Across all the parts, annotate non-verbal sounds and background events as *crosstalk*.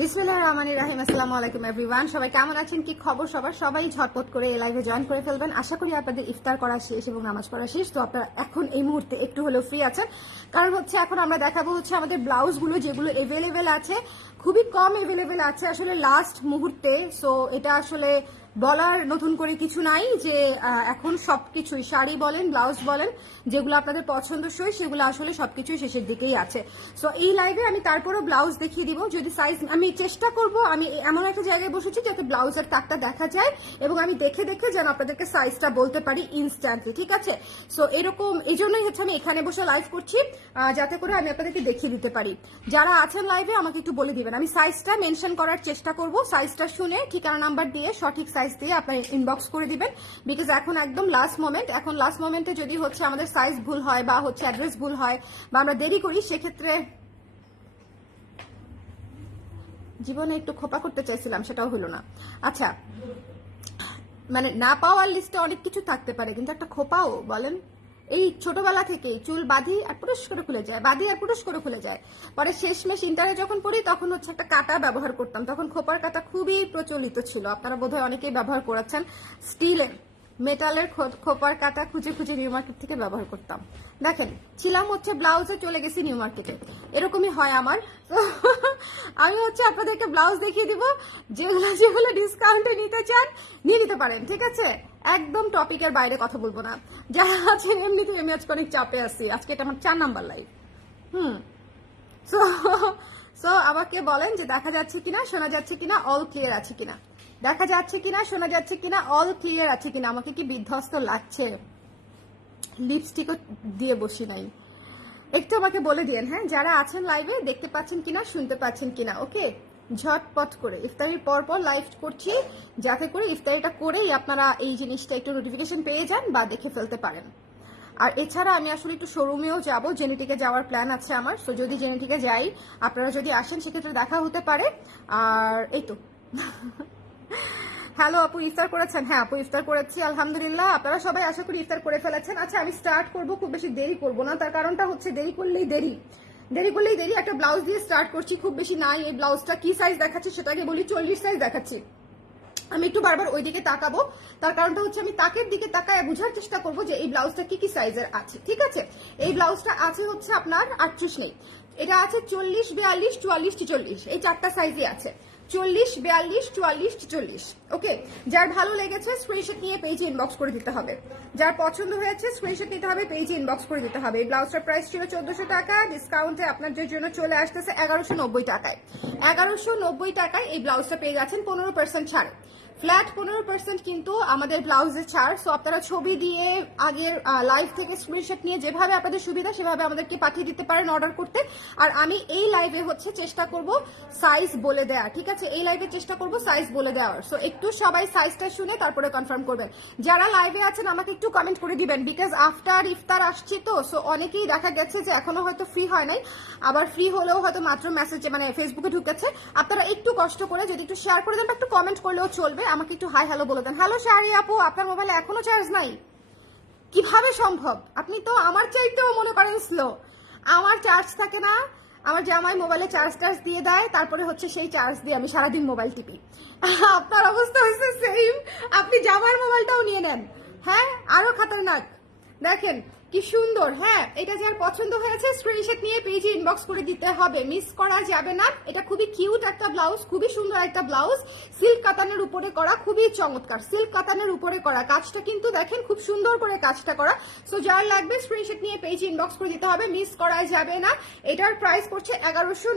বিসমিল্লাহ রহমান রাহিম, আসসালামু আলাইকুম এভরিওয়ান সবাই কেমন আছেন? কি খবর? সবার সবাই ঝটপট করে এই লাইভে জয়েন করে ফেলবেন। আশা করি আপনাদের ইফতার করা শেষ এবং নামাজ পড়া শেষ। তো আপনারা এখন এই মুহূর্তে একটু হলেও ফ্রি আছেন। কারণ হচ্ছে এখন আমরা দেখাবো হচ্ছে আমাদের ব্লাউজগুলো যেগুলো এভেলেবেল আছে। খুবই কম এভেলেবেল আছে আসলে লাস্ট মুহূর্তে। সো এটা আসলে বলার নতুন করে কিছু নাই যে এখন সবকিছুই, শাড়ি বলেন, ব্লাউজ বলেন, যেগুলো আপনাদের পছন্দসই, সেগুলো আসলে সবকিছুই শেষের দিকেই আছে। সো এই লাইভে আমি তারপরও ব্লাউজ দেখিয়ে দিব, যদি সাইজ আমি চেষ্টা করব, আমি এমন একটা জায়গায় বসেছি যাতে ব্লাউজের তাকটা দেখা যায় এবং আমি দেখে দেখে যেন আপনাদেরকে সাইজটা বলতে পারি ইনস্ট্যান্টলি ঠিক আছে? সো এরকম এই জন্যই হচ্ছে আমি এখানে বসে লাইভ করছি যাতে করে আমি আপনাদেরকে দেখিয়ে দিতে পারি। যারা আছেন লাইভে আমাকে একটু বলে দিবেন, আমি সাইজটা মেনশন করার চেষ্টা করব সাইজটা শুনে ঠিকানা নাম্বার দিয়ে সঠিক সাইজ দিয়ে আপনার ইনবক্স করে দিবেন বিকজ এখন একদম লাস্ট মোমেন্ট এখন লাস্ট মোমেন্টে যদি হচ্ছে আমাদের সাইজ ভুল হয় বা হচ্ছে অ্যাড্রেস ভুল হয় বা আমরা দেরি করি, সেক্ষেত্রে জীবনে একটু খোপা করতে চাইছিলাম, সেটাও হলো না। আচ্ছা মানে না পাওয়ার লিস্টে অনেক কিছু থাকতে পারে, কিন্তু একটা খোপাও, বলেন। এই ছোটবেলা থেকে চুল বাঁধি আর পুরুষ করে খুলে যায়, বাঁধি আর পুরুষ করে খুলে যায়। পরে শেষমেশ ইন্টারে যখন পড়ি, তখন হচ্ছে একটা কাটা ব্যবহার করতাম। তখন খোপার কাটা খুবই প্রচলিত ছিল। আপনারা বোধহয় অনেকেই ব্যবহার করেছেন স্টিলের। মেটালের খোপার কাটা খুঁজে খুঁজে নিউ মার্কেট থেকে ব্যবহার করতাম। দেখেন, ছিলাম হচ্ছে ব্লাউজে চলে গেছি নিউ মার্কেটে। এরকমই হয় আমার। তো আমি হচ্ছে আপনাদেরকে ব্লাউজ দেখিয়ে দিব। যেগুলো যেগুলো ডিসকাউন্টে নিতে চান, নিয়ে নিতে পারেন, ঠিক আছে? একদম টপিকের বাইরে কথা বলব না। যারা আছেন এমনিতে আমি আজকে অনেক চাপে আছি। আজকে এটা আমার চার নাম্বার লাইভ হুম। সো সো আমাকে বলেন যে দেখা যাচ্ছে কিনা, শোনা যাচ্ছে কিনা অল ক্লিয়ার আছে কিনা। দেখা যাচ্ছে কিনা, শোনা যাচ্ছে কিনা অল ক্লিয়ার আছে কিনা, আমাকে কি বিধ্বস্ত লাগছে? লিপস্টিকও দিয়ে বসি নাই। একটু আমাকে বলে দিন হ্যাঁ যারা আছেন লাইভে দেখতে পাচ্ছেন কিনা, শুনতে পাচ্ছেন কিনা ওকে ঝটপট করে, ইফতারির পর পর লাইভ করছি, যাতে করে ইফতারিটা করেই আপনারা এই জিনিসটা একটু নোটিফিকেশন পেয়ে যান বা দেখে ফেলতে পারেন। আর এছাড়া আমি আসলে একটু শোরুমেও যাব জেনেটিকে যাওয়ার প্ল্যান আছে আমার তো যদি জেনেটিকে যাই, আপনারা যদি আসেন, সেক্ষেত্রে দেখা হতে পারে, আর এই তো। *laughs* হ্যালো আপু, ইফতার করেছেন? হ্যাঁ আপু, ইফতার করেছি, আলহামদুলিল্লাহ। আপনারা সবাই আশা করি ইফতার করে ফেলেছেন। আচ্ছা আমি স্টার্ট করব, খুব বেশি দেরি করব না। তার কারণটা হচ্ছে দেরি করলেই দেরি। দেরি করলেই দেরি, একটা ব্লাউজ দিয়ে স্টার্ট করছি। খুব বেশি নাই, এই ব্লাউজটা কি সাইজ দেখাচ্ছে সেটাকে বলি, চল্লিশ সাইজ দেখাচ্ছি। আমি একটু বারবার ওই দিকে তাকাবো। তার কারণটা হচ্ছে আমি তাকের দিকে তাকায় বোঝার চেষ্টা করব যে এই ব্লাউজটা কি কি সাইজের আছে, ঠিক আছে? এই ব্লাউজটা আছে হচ্ছে আপনার আটত্রিশ নেই। এটা আছে চল্লিশ, বিয়াল্লিশ, চুয়াল্লিশ, ছিচল্লিশ। এই চারটা সাইজই আছে। চল্লিশ, বিয়াল্লিশ, চুয়াল্লিশ চল্লিশ ওকে যার ভালো লেগেছে স্ক্রিনশট নিয়ে পেজে ইনবক্স করে দিতে হবে। যার পছন্দ হয়েছে স্ক্রিনশট নিতে হবে পেজে ইনবক্স করে দিতে হবে। এই ব্লাউজটার প্রাইস ছিল চোদ্দশো টাকা ডিসকাউন্টে আপনাদের জন্য চলে আসতেছে এগারোশো নব্বই টাকায়। এগারোশো নব্বই টাকায় এই ব্লাউজটা পেয়ে যাচ্ছেন পনেরো পার্সেন্ট ছাড়। ফ্ল্যাট পনেরো পার্সেন্ট কিন্তু আমাদের ব্লাউজের ছাড়। সো আপনারা ছবি দিয়ে আগের লাইভ থেকে স্ক্রিনশট নিয়ে যেভাবে আপনাদের সুবিধা, সেভাবে আমাদেরকে পাঠিয়ে দিতে পারেন অর্ডার করতে। আর আমি এই লাইভে হচ্ছে চেষ্টা করব সাইজ বলে দেওয়ার, ঠিক আছে? এই লাইভে চেষ্টা করব সাইজ বলে দেওয়ার। সো একটু সবাই সাইজটা শুনে তারপরে কনফার্ম করবেন। যারা লাইভে আছেন, আমাকে একটু কমেন্ট করে দিবেন বিকজ আফটার ইফতার আসছি তো সো অনেকেই দেখা গেছে যে এখনও হয়তো ফ্রি হয় নাই। আবার ফ্রি হলেও হয়তো মাত্র মেসেজে মানে ফেসবুকে ঢুকেছে। আপনারা একটু কষ্ট করে যদি একটু শেয়ার করে দেন বা একটু কমেন্ট করলেও চলবে। আমাকে একটু হাই হ্যালো বলে দেন। হ্যালো শাহরি আপু, আপনার মোবাইলে এখনও চার্জ নাই? কীভাবে সম্ভব? আপনি তো আমার চাইতেও মনে করেন স্লো আমার চার্জ থাকে না, আমার জামাই মোবাইলে চার্জ টার্জ দিয়ে দেয়, তারপরে হচ্ছে সেই চার্জ দিয়ে আমি সারাদিন মোবাইল টিপি। আপনার অবস্থা হচ্ছে সেম আপনি জামার মোবাইলটাও নিয়ে নেন। হ্যাঁ আরও খাতারনাক। দেখেন, কি সুন্দর হ্যাঁ এটা যার পছন্দ হয়েছে স্ক্রিনশট নিয়ে পেজে ইনবক্স করে দিতে হবে। মিস করা যাবে না। এটা খুবই কিউট একটা ব্লাউজ খুবই সুন্দর একটা ব্লাউজ সিল্ক কাতানের উপরে করা, খুবই চমৎকার। সিল্ক কাতানের উপরে করা। কাজটা কিন্তু দেখেন, খুব সুন্দর করে কাজটা করা। সো যার লাগবে স্ক্রিনশট নিয়ে পেজে ইনবক্স করে দিতে হবে। মিস করা যাবে না। এটার প্রাইস পড়ছে এগারোশো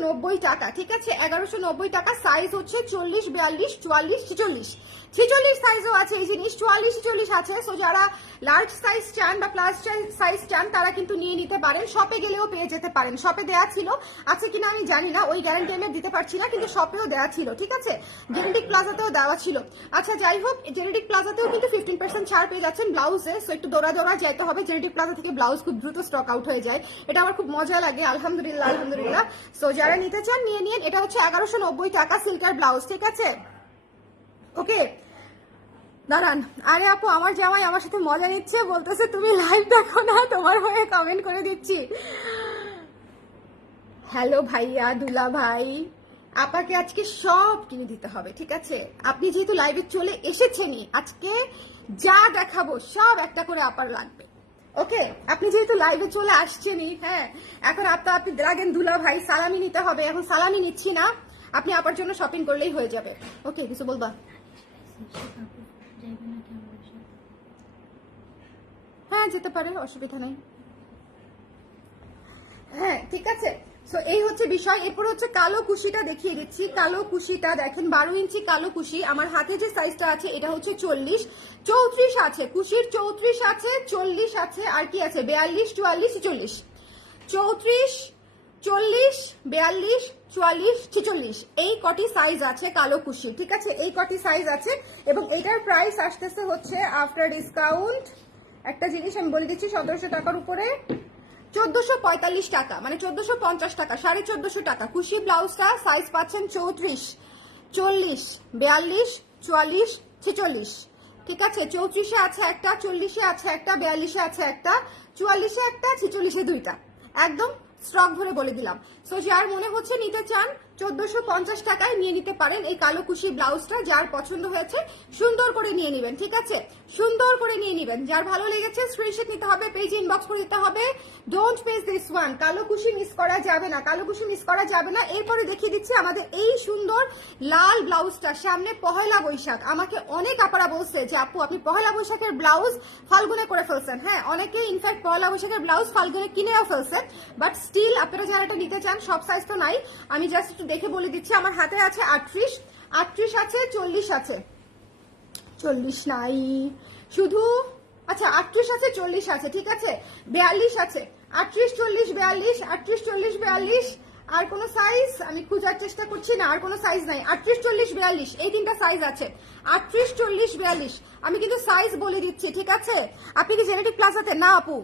টাকা, ঠিক আছে? এগারোশো টাকা সাইজ হচ্ছে চল্লিশ, বিয়াল্লিশ, চুয়াল্লিশ, ছেচল্লিশ। ছেচল্লিশ সাইজও আছে, এই জিনিস চুয়াল্লিশ চল্লিশ আছে। সো যারা লার্জ সাইজ চান বা প্লাস সাইজ চান, তারা কিন্তু নিয়ে নিতে পারেন। শপে গেলেও পেয়ে যেতে পারেন। শপে দেয়া ছিল। আছে কিনা আমি জানি না, ওই গ্যারান্টি আমি দিতে পারছি না, কিন্তু শপেও দেওয়া ছিল, ঠিক আছে? জেনেটিক প্লাজাতেও দেওয়া ছিল। আচ্ছা যাই হোক জেনেটিক প্লাজাতেও কিন্তু ফিফটিন পার্সেন্ট ছাড় পেয়ে যাচ্ছেন ব্লাউজে সো একটু দৌড়া দৌড়া যাইতে হবে। জেনেটিক প্লাজা থেকে ব্লাউজ খুব দ্রুত স্টক আউট হয়ে যায়। এটা আমার খুব মজা লাগে, আলহামদুলিল্লাহ আলহামদুলিল্লাহ। সো যারা নিতে চান, নিয়ে নিন। এটা হচ্ছে এগারোশো নব্বই টাকা সিল্কার ব্লাউজ ঠিক আছে? ওকে, দাঁড়ান। আরে আপু, আমার জামাই আমার সাথে মজা নিচ্ছে, বলতেছে তুমি লাইভ দেখো না, তোমার হয়ে কমেন্ট করে দিচ্ছি। হ্যালো ভাইয়া, দুলা ভাই। আপাকে আজকে সব কিনে দিতে হবে, ঠিক আছে? আপনি যেহেতু লাইভে চলে এসেছেনই, আজকে যা দেখাবো, সব একটা করে আপার লাগবে। ওকে, আপনি যেহেতু লাইভে চলে আসছেনই হ্যাঁ এখন আপনার আপনি দ্রাগেন দুলা ভাই, সালামি নিতে হবে। এখন সালামি নিচ্ছি না, আপনি আপার জন্য শপিং করলেই হয়ে যাবে। ওকে, কিছু বলবা? হ্যাঁ যেতে পারে, অসুবিধা নেই। হ্যাঁ ঠিক আছে। সো এই হচ্ছে বিষয়। এরপর হচ্ছে কালো কুশিটা দেখিয়ে দিচ্ছি। কালো কুশিটা দেখেন, বারো ইঞ্চি কালো কুশি। আমার হাতে যে সাইজটা আছে, এটা হচ্ছে চল্লিশ। চৌত্রিশ আছে, কুশির চৌত্রিশ আছে, চল্লিশ আছে, আর কি আছে? বিয়াল্লিশ, চুয়াল্লিশ, চল্লিশ। চৌত্রিশ চল্লিশ, বিয়াল্লিশ, চুয়াল্লিশ, ছেচল্লিশ। এই কটি সাইজ আছে কালো কুশি, ঠিক আছে? এই কটি সাইজ আছে এবং এটার প্রাইস আসতেছে হচ্ছে আফটার ডিসকাউন্ট একটা জিনিস আমি বলে দিচ্ছি সতেরোশো টাকার উপরে, চোদ্দশো পঁয়তাল্লিশ টাকা মানে চোদ্দশো পঞ্চাশ টাকা, সাড়ে চোদ্দশো টাকা। খুশি ব্লাউজটা সাইজ পাচ্ছেন চৌত্রিশ, চল্লিশ, বিয়াল্লিশ, চুয়াল্লিশ, ছেচল্লিশ। ঠিক আছে? চৌত্রিশে আছে একটা, চল্লিশে আছে একটা, বিয়াল্লিশে আছে একটা, চুয়াল্লিশে একটা, ছেচল্লিশে দুইটা। একদম স্টক ধরে বলে দিলাম। সো যার মনে হচ্ছে নিতে চান চোদ্দশো পঞ্চাশ টাকায় নিয়ে নিতে পারেন এই কালো কুশি ব্লাউজটা, যার পছন্দ হয়েছে সুন্দর করে নিয়ে নেবেন, ঠিক আছে? সুন্দর করে নিয়ে নেবেন। যার ভালো লেগেছে স্ক্রিনশট নিতে হবে পেজ ইনবক্স করে দিতে হবে। ডোন্ট মিস দিস ওয়ান কালো কুশি মিস করা যাবে না, কালো কুশি মিস করা যাবে না। এরপরে দেখিয়ে দিচ্ছি আমাদের এই সুন্দর লাল ব্লাউজটা, সামনে পহেলা বৈশাখ। আমাকে অনেক আপারা বলছে যে, আপু, আপনি পহেলা বৈশাখের ব্লাউজ ফাল্গুনে করে ফেলছেন। হ্যাঁ অনেকে ইনফ্যাক্ট পহেলা বৈশাখের ব্লাউজ ফাল্গুনে কিনেও ফেলছেন বাট স্টিল আপনারা যারা এটা নিতে চান, সব সাইজ তো নাই। আমি জাস্ট দেখে বলে দিচ্ছি, আমার হাতে আছে আটত্রিশ আটত্রিশ আছে, চল্লিশ আছে। চল্লিশ নাই। শুধু আচ্ছা আটত্রিশ আছে, চল্লিশ আছে, ঠিক আছে? বিয়াল্লিশ আছে। আটত্রিশ, চল্লিশ, বিয়াল্লিশ, আটত্রিশ, চল্লিশ, বিয়াল্লিশ। আর কোন সাইজ আমি খোঁজার চেষ্টা করছি না, আর কোনো সাইজ নাই। আটত্রিশ, চল্লিশ, বিয়াল্লিশ, এই তিনটা সাইজ আছে। আটত্রিশ, চল্লিশ, বিয়াল্লিশ। আমি কিন্তু সাইজ বলে দিচ্ছি, ঠিক আছে? আপনি কি জেনেটিক প্লাজাতে না, আপু।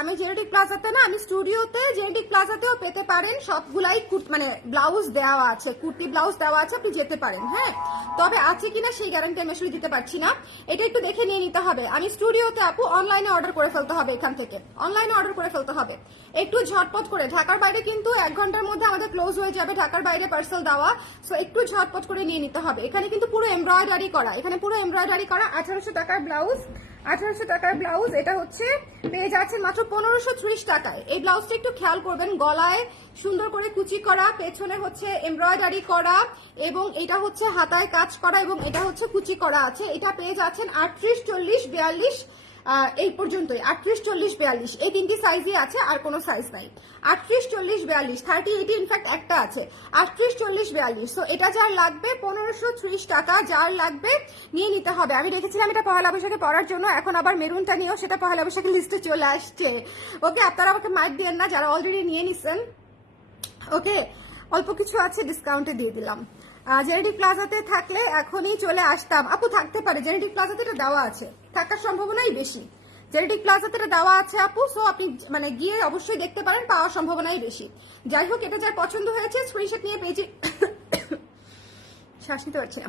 আমি জেনেটিক প্লাজাতে না, আমি স্টুডিওতে জেনেটিক প্লাজাতেও পেতে পারেন। সবগুলাই মানে ব্লাউজ দেওয়া আছে, কুর্তি ব্লাউজ দেওয়া আছে, আপনি যেতে পারেন হ্যাঁ? তবে আছে কিনা সেই গ্যারান্টি আমি আসলে দিতে পারছি না। এটা একটু দেখে নিয়ে নিতে হবে। আমি স্টুডিওতে আপু অনলাইনে অর্ডার করে ফেলতে হবে এখান থেকে। অনলাইনে অর্ডার করে ফেলতে হবে। একটু ঝটপট করে, ঢাকার বাইরে কিন্তু এক ঘণ্টার মধ্যে আমাদের ক্লোজ হয়ে যাবে ঢাকার বাইরে পার্সেল দেওয়া। সো একটু ঝটপট করে নিয়ে নিতে হবে। এখানে কিন্তু পুরো এমব্রয়ডারি করা, এখানে পুরো এমব্রয়ডারি করা আঠারোশো টাকার ব্লাউজ আঠারোশো টাকার ব্লাউজ, এটা হচ্ছে, পেয়ে যাচ্ছে মাত্র পনেরোশো ত্রিশ টাকায়। এই ব্লাউজটা একটু খেয়াল করবেন, গলায় সুন্দর করে কুচি করা, পেছনে হচ্ছে এমব্রয়ডারি করা, এবং এটা হচ্ছে হাতায় কাজ করা, এবং এটা হচ্ছে কুচি করা আছে। এটা পেয়ে যাচ্ছেন আটত্রিশ, চল্লিশ, বিয়াল্লিশ এই পর্যন্তই। আটত্রিশ, চল্লিশ, বিয়াল্লিশ। এই তিনটি সাইজই আছে, আর কোনো সাইজ নাই। আটত্রিশ, চল্লিশ, বিয়াল্লিশ থার্টি এইটি ইনফ্যাক্ট একটা আছে। আটত্রিশ, চল্লিশ, বিয়াল্লিশ। তো এটা যার লাগবে, পনেরোশো ত্রিশ টাকা যার লাগবে, নিয়ে নিতে হবে। আমি রেখেছিলাম এটা পহেলা বৈশাখে পড়ার জন্য, এখন আবার মেরুনটা নিয়েও সেটা পহেলা বৈশাখের লিস্টে চলে আসছে। ওকে আপনারা আমাকে মাইক দিয়েন না, যারা অলরেডি নিয়ে নিছেন। ওকে অল্প কিছু আছে ডিসকাউন্টে দিয়ে দিলাম। জেনেটিক প্লাজাতে থাকলে এখনই চলে আসতাম। আপু, থাকতে পারে। জেনেটিক প্লাজাতে এটা দেওয়া আছে। থাকার সম্ভাবনাই বেশি। জেনেটিক প্লাজাতে দেওয়া আছে আপু সো আপনি মানে গিয়ে অবশ্যই দেখতে পারেন, পাওয়ার সম্ভাবনাই বেশি। যাই হোক, এটা যার পছন্দ হয়েছে স্ক্রিনশট নিয়ে পেয়েছি। শ্বাস নিতে পারছি না।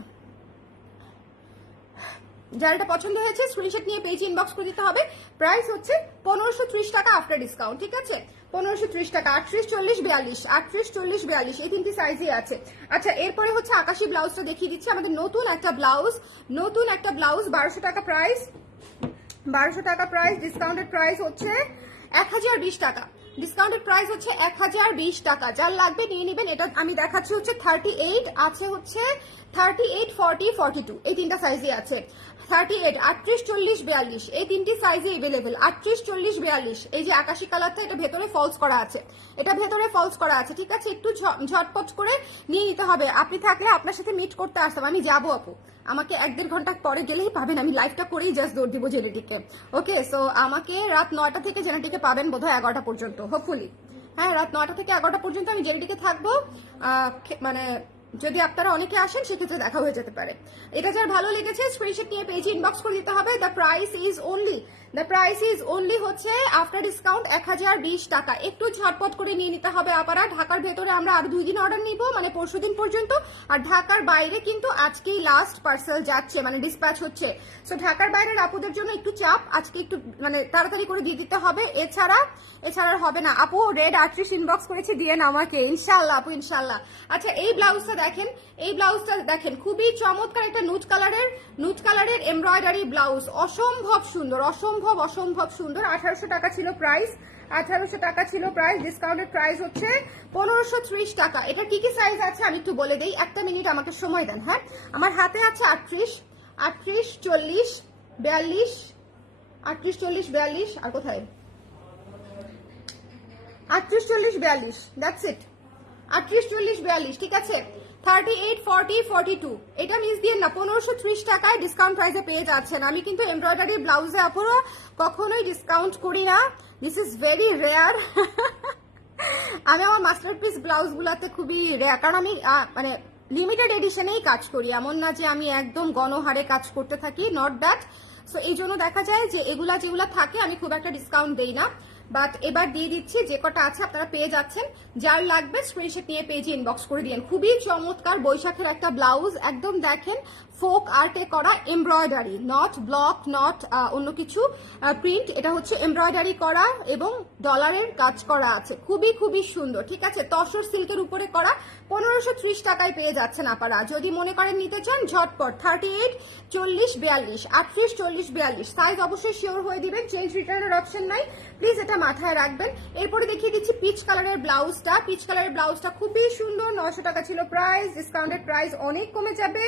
যার এটা পছন্দ হয়েছে স্ক্রিনশট নিয়ে পেয়েছি ইনবক্স করে দিতে হবে। প্রাইস হচ্ছে পনেরোশো টাকা আফটার ডিসকাউন্ট ঠিক আছে? পনেরোশো ত্রিশ টাকা, আটত্রিশ, চল্লিশ, বিয়াল্লিশ, আটত্রিশ, চল্লিশ, বিয়াল্লিশ, এই তিনটি সাইজই আছে। আচ্ছা এরপরে হচ্ছে আকাশি ব্লাউজটা দেখিয়ে দিচ্ছি। আমাদের নতুন একটা ব্লাউজ নতুন একটা ব্লাউজ বারোশো টাকা প্রাইস বারোশো টাকা প্রাইস ডিসকাউন্টেড প্রাইস হচ্ছে এক হাজার বিশ টাকা। ডিসকাউন্টেড প্রাইস হচ্ছে এক হাজার বিশ টাকা। যার লাগবে নিয়ে নেবেন, এটা আমি দেখাচ্ছি হচ্ছে থার্টি এইট আছে হচ্ছে thirty eight forty forty two এই তিনটা সাইজই আছে। থার্টি এইট আটত্রিশ, চল্লিশ, বিয়াল্লিশ। এই তিনটি আটত্রিশ, চল্লিশ, বিয়াল্লিশ। এই যে আকাশি এটা ভেতরে করা আছে। এটা ভেতরে করা আছে। ঠিক আছে? একটু ঝটপট করে নিয়ে নিতে হবে। আপনি থাকলে আপনার সাথে মিট করতে আসতাম। আমি যাব, আপু। আমাকে এক দেড় ঘণ্টা পরে গেলেই পাবেন। আমি লাইভটা করেই জাস্ট দৌড় দিব জেনেটিকে। ওকে সো আমাকে রাত নয়টা থেকে জেনেটিকে পাবেন বোধহয় এগারোটা পর্যন্ত হোপফুলি হ্যাঁ রাত নয়টা থেকে এগারোটা পর্যন্ত আমি জেনেটিকে থাকব। মানে যদি আপনারা অনেকে আসেন, সেক্ষেত্রে দেখা হয়ে যেতে পারে। এটা যার ভালো লেগেছে স্ক্রিনশট নিয়ে পেজ ইনবক্স করে দিতে হবে। The price is only the price is only হচ্ছে আফটার ডিসকাউন্ট এক হাজার বিশ টাকা। একটু ঝটপট করে নিয়ে নিতে হবে আপারা ঢাকার ভেতরে আমরা আর দুই দিন অর্ডার নিব মানে পরশু দিন পর্যন্ত। আর ঢাকার বাইরে কিন্তু আজকেই লাস্ট পার্সেল যাচ্ছে মানে ডিসপ্যাচ হচ্ছে। সো ঢাকার বাইরের আপুদের জন্য একটু চাপ, আজকে একটু মানে তাড়াতাড়ি করে দিয়ে দিতে হবে। এছাড়া এছাড়া হবে না। আপু রেড আটত্রিশ ইনবক্স করেছে, দিয়ে আমাকে। ইনশাল্লাহ আপু ইনশাল্লাহ আচ্ছা এই ব্লাউজটা দেখেন। এই ব্লাউজটা দেখেন, খুবই চমৎকার একটা নুট কালারের নুট কালারের এমব্রয়ডারি ব্লাউজ অসম্ভব সুন্দর, অসম্ভব অসম্ভব অসম্ভব সুন্দর। আঠারোশো টাকা ছিল প্রাইস আঠারোশো টাকা ছিল প্রাইস ডিসকাউন্টেড প্রাইস হচ্ছে পনেরোশো ত্রিশ টাকা। এটা কি কি সাইজ আছে আমি একটু বলে দিই। একটা মিনিট আমাকে সময় দেন হ্যাঁ? আমার হাতে আছে আটত্রিশ আটত্রিশ, চল্লিশ, বিয়াল্লিশ, আটত্রিশ, চল্লিশ, বিয়াল্লিশ, আর কোথায়? আটত্রিশ, চল্লিশ, বিয়াল্লিশ। দ্যাটস ইট আটত্রিশ, চল্লিশ, বিয়াল্লিশ, ঠিক আছে? Thirty eight forty forty two এটা মিস দিয়ে না, পনেরোশো ত্রিশ টাকায় ডিসকাউন্ট প্রাইসে পেয়ে যাচ্ছেন। আমি কিন্তু এমব্রয়ডারি ব্লাউজে কখনোই ডিসকাউন্ট করি না। দিস ইজ ভেরি রেয়ার আমি আমার ব্লাউজগুলোতে খুবই কারণ আমি মানে লিমিটেড এডিশনেই কাজ করি। এমন না যে আমি একদম গণহারে কাজ করতে থাকি নট দ্যাট সো এই জন্য দেখা যায় যে এগুলা যেগুলা থাকে, আমি খুব একটা ডিসকাউন্ট দেই না। বাট এবার দিয়ে দিচ্ছি, যে কটা আছে আপনারা পেয়ে যাচ্ছেন। যার লাগবে স্ক্রিনশট নিয়ে পেজে ইনবক্স করে দিন খুবই চমৎকার বৈশাখের একটা ব্লাউজ একদম দেখেন ফোক আর্টে করা এমব্রয়ডারি নট ব্লক নট অন্য কিছু প্রিন্ট এটা হচ্ছে এমব্রয়ডারি করা এবং ডলারের কাজ করা আছে। খুবই খুবই সুন্দর, ঠিক আছে? তসর সিল্কের উপরে করা পনেরোশো ত্রিশ টাকায় পেয়ে যাচ্ছেন আপনারা। যদি মনে করেন নিতে চান, ঝটপট। থার্টি এইট চল্লিশ, বিয়াল্লিশ, আটত্রিশ, চল্লিশ, বিয়াল্লিশ। সাইজ অবশ্যই শিওর হয়ে দিবেন চেঞ্জ রিটার্নের অপশন নাই। প্লিজ এটা মাথায় রাখবেন। এরপরে দেখিয়ে দিচ্ছি পিচ কালারের ব্লাউজটা পিচ কালারের ব্লাউজটা খুবই সুন্দর নশো টাকা ছিল প্রাইস ডিসকাউন্টেড প্রাইস অনেক কমে যাবে।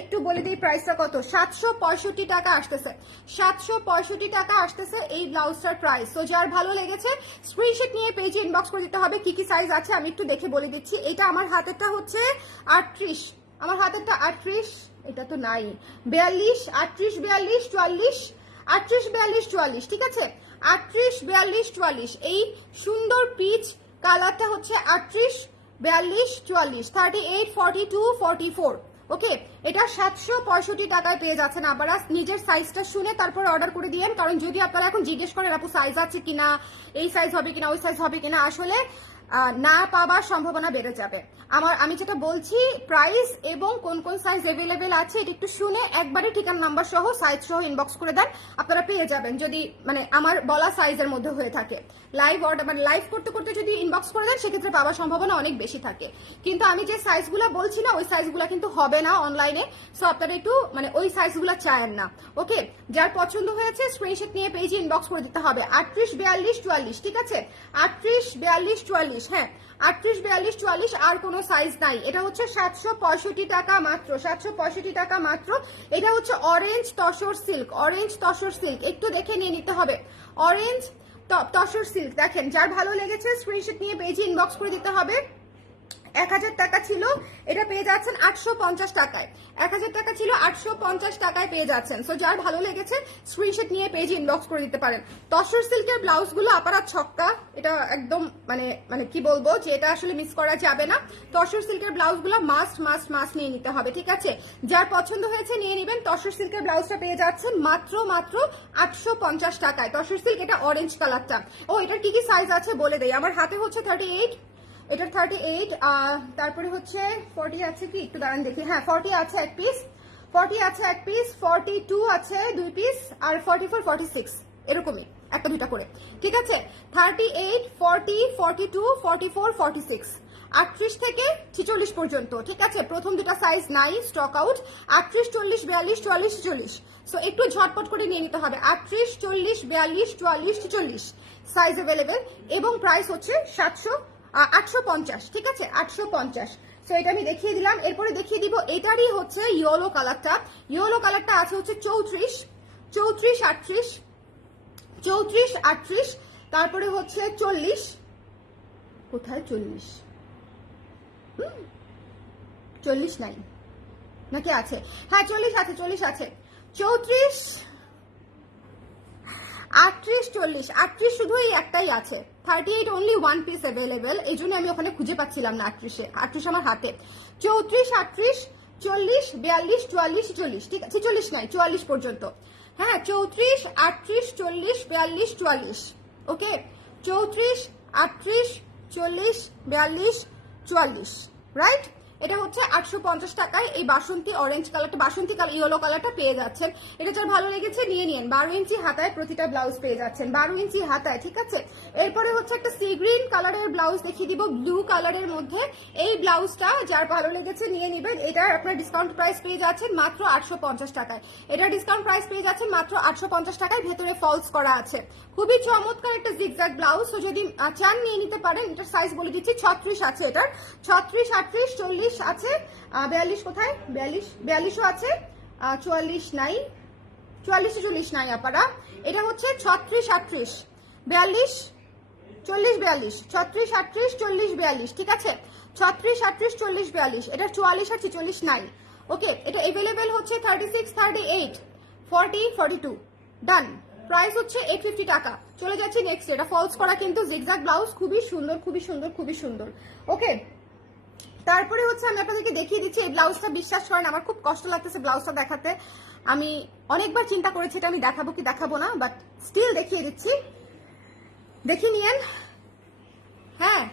একটু বলে দিই প্রাইসটা কত? সাতশো পঁয়ষট্টি টাকা আসতেছে। সাতশো পঁয়ষট্টি টাকা আসতেছে এই ব্লাউজটার প্রাইস তো যার ভালো লেগেছে স্ক্রিনশট নিয়ে পেজে ইনবক্স করে দিতে হবে, কি কি সাইজ আছে আমি একটু দেখে বলে দিচ্ছি। এটা আমার হাতেরটা হচ্ছে আটত্রিশ। আমার হাতেরটা আটত্রিশ, এটা তো নাই। বিয়াল্লিশ, আটত্রিশ, বিয়াল্লিশ, চুয়াল্লিশ আটত্রিশ, বিয়াল্লিশ, চুয়াল্লিশ, ঠিক আছে? আটত্রিশ, বিয়াল্লিশ, চুয়াল্লিশ, এই সুন্দর পিচ কালারটা হচ্ছে আটত্রিশ, বিয়াল্লিশ, চুয়াল্লিশ thirty eight forty two forty four okay এটা সাতশো পঁয়ষট্টি টাকায় পেয়ে যাচ্ছেন আপনারা। নিজের সাইজটা শুনে তারপর অর্ডার করে দিয়েন। কারণ যদি আপনারা এখন জিজ্ঞেস করেন, আপু সাইজ আছে কিনা? এই সাইজ হবে কিনা, ওই সাইজ হবে কিনা? আসলে না পাওয়ার সম্ভাবনা বেড়ে যাবে। আমার, আমি যেটা বলছি প্রাইস এবং কোন কোন সাইজ এভেলেবেল আছে, এটা একটু শুনে একবারে ঠিকানা নাম্বার সহ সাইজ সহ ইনবক্স করে দেন, আপনারা পেয়ে যাবেন। যদি মানে আমার বলা সাইজের মধ্যে হয়ে থাকে। লাইভ অর্ডার মানে লাইভ করতে করতে যদি ইনবক্স করে দেন, সেক্ষেত্রে পাওয়ার সম্ভাবনা অনেক বেশি থাকে। কিন্তু আমি যে সাইজগুলো বলছি না, ওই সাইজগুলো কিন্তু হবে না অনলাইনে সো আপনারা একটু মানে ওই সাইজগুলো চায়েন না। ওকে যার পছন্দ হয়েছে স্ক্রিনশট নিয়ে পেজে ইনবক্স করে দিতে হবে। আটত্রিশ, বিয়াল্লিশ, চুয়াল্লিশ, ঠিক আছে? আটত্রিশ, বিয়াল্লিশ, চুয়াল্লিশ হ্যাঁ? আটত্রিশ, বিয়াল্লিশ, চুয়াল্লিশ, আর কোনো সাইজ নাই। এটা হচ্ছে সাতশো পঁয়ষট্টি টাকা মাত্র, সাতশো পঁয়ষট্টি টাকা মাত্র। এটা হচ্ছে orange tussar silk orange tussar silk একটু দেখে নিয়ে নিতে হবে। অরেঞ্জ তসর সিল্ক দেখেন, যার ভালো লেগেছে স্ক্রিনশট নিয়ে পেজে ইনবক্স করে দিতে হবে। এক হাজার টাকা ছিল, এটা পেয়ে যাচ্ছেন আটশো পঞ্চাশ টাকায়। এক হাজার টাকা ছিল, আটশো পঞ্চাশ টাকায় পেয়ে যাচ্ছেন। সো যার ভালো লেগেছে স্ক্রিনশট নিয়ে পেজে ইনবক্স করে দিতে পারেন। তসর সিল্কের ব্লাউজগুলো আপারা ছক্কা, এটা একদম মানে মানে কি বলব যে এটা আসলে মিস করা যাবে না। তসর সিল্কের ব্লাউজগুলো মাস্ট মাস্ট মাস্ট নিয়ে নিতে হবে, ঠিক আছে? যার পছন্দ হয়েছে নিয়ে নেবেন, তসর সিল্কের ব্লাউজটা পেয়ে যাচ্ছেন মাত্র মাত্র আটশো পঞ্চাশ টাকায়। তসর সিল্ক এটা অরেঞ্জ কালারটা ও, এটার কি কি সাইজ আছে বলে দেয় আমার হাতে হচ্ছে থার্টি এইট এটার থার্টি এইট তারপরে হচ্ছে ফর্টি আছে কি? একটু দাঁড়ান দেখি। হ্যাঁ ফর্টি আছে এক পিস ফর্টি আছে এক পিস ফর্টি টু আছে দুই পিস আর ফর্টি ফোর ফর্টি সিক্স এরকমই, একটা দুটা করে। ঠিক আছে? Thirty eight forty forty two forty four forty six আটত্রিশ থেকে ছিচল্লিশ পর্যন্ত, ঠিক আছে? প্রথম দুটা সাইজ নাই স্টক আউট আটত্রিশ, চল্লিশ, বিয়াল্লিশ, চুয়াল্লিশ চল্লিশ সো একটু ঝটপট করে নিয়ে নিতে হবে। আটত্রিশ, চল্লিশ, বিয়াল্লিশ, চুয়াল্লিশ চল্লিশ সাইজ অ্যাভেলেবেল এবং প্রাইস হচ্ছে সাতশো আটশো পঞ্চাশ, ঠিক আছে? আটশো পঞ্চাশ। সো এটা আমি দেখিয়ে দিলাম। এরপরে দেখিয়ে দিব, এটারই হচ্ছে ইয়েলো কালারটা ইয়েলো কালারটা আছে হচ্ছে চৌত্রিশ চৌত্রিশ আটত্রিশ চৌত্রিশ আটত্রিশ, তারপরে হচ্ছে চল্লিশ। কোথায় চল্লিশ? চল্লিশ নাই। নাকি আছে? হ্যাঁ চল্লিশ আছে চল্লিশ আছে। চৌত্রিশ আটত্রিশ, চল্লিশ। আটত্রিশ শুধু এই একটাই আছে। Thirty eight only one piece available এই জন্য আমি ওখানে খুঁজে পাচ্ছিলাম না আটত্রিশে। আটত্রিশ আমার হাতে। চৌত্রিশ, আটত্রিশ, চল্লিশ, বিয়াল্লিশ, চুয়াল্লিশ, চল্লিশ। ঠিক আছে, চল্লিশ নাই চুয়াল্লিশ পর্যন্ত। হ্যাঁ চৌত্রিশ, আটত্রিশ, চল্লিশ, বিয়াল্লিশ, চুয়াল্লিশ। ওকে? চৌত্রিশ, আটত্রিশ, চল্লিশ, বিয়াল্লিশ, চুয়াল্লিশ। রাইট এটা হচ্ছে আটশো পঞ্চাশ টাকায় এই বাসন্তী অরেঞ্জ কালারটা বাসন্তী কালার ইয়েলো কালারটা পেয়ে যাচ্ছেন। এটা যার ভালো লেগেছে, নিয়ে নিন। বারো ইঞ্চি হাতায় প্রতিটা ব্লাউজ পেয়ে যাচ্ছেন। বারো ইঞ্চি হাতায়, ঠিক আছে? এরপরে হচ্ছে একটা সি গ্রিন কালারের ব্লাউজ দেখিয়ে দিব। ব্লু কালারের মধ্যে এই ব্লাউজটা যার ভালো লেগেছে, নিয়ে নেবেন। এটার আপনার ডিসকাউন্ট প্রাইস পেয়ে যাচ্ছেন মাত্র আটশো পঞ্চাশ টাকায়। এটার ডিসকাউন্ট প্রাইস পেয়ে যাচ্ছেন মাত্র আটশো পঞ্চাশ টাকায়। ভেতরে ফলস করা আছে। খুবই চমৎকার একটা জিগজ্যাগ ব্লাউজ যদি চান, নিয়ে নিতে পারেন। এটার সাইজ বলে দিচ্ছি, ছত্রিশ আছে এটার। ছত্রিশ, আটত্রিশ, চল্লিশ আছে। বিয়াল্লিশ কোথায়? বিয়াল্লিশ, বিয়াল্লিশও আছে। চুয়াল্লিশ নাই। চুয়াল্লিশ চল্লিশ নাই, আপারা। এটা হচ্ছে ছত্রিশ আটত্রিশ। বিয়াল্লিশ, চল্লিশ বিয়াল্লিশ। ছত্রিশ আটত্রিশ, চল্লিশ বিয়াল্লিশ। ঠিক আছে? ছত্রিশ আটত্রিশ, চল্লিশ বিয়াল্লিশ। এটা চুয়াল্লিশ আর ছেচল্লিশ নাই। ওকে, এটা এভেলেবেল হচ্ছে thirty six thirty eight forty forty two done price হচ্ছে এইট ফিফটি টাকা। চলে যাচ্ছে নেক্সট এটা ফলস করা কিন্তু জিগজাগ ব্লাউজ খুবই সুন্দর খুবই সুন্দর খুবই সুন্দর। ওকে তারপরে হচ্ছে আমি আপনাদেরকে দেখিয়ে দিচ্ছি, এই ব্লাউজটা বিশ্বাস করেন আমার খুব কষ্ট লাগতেছে ব্লাউজটা দেখাতে। আমি অনেকবার চিন্তা করেছি এটা আমি দেখাবো কি দেখাবো না বাট স্টিল দেখিয়ে দিচ্ছি। দেখে নিয়েন। হ্যাঁ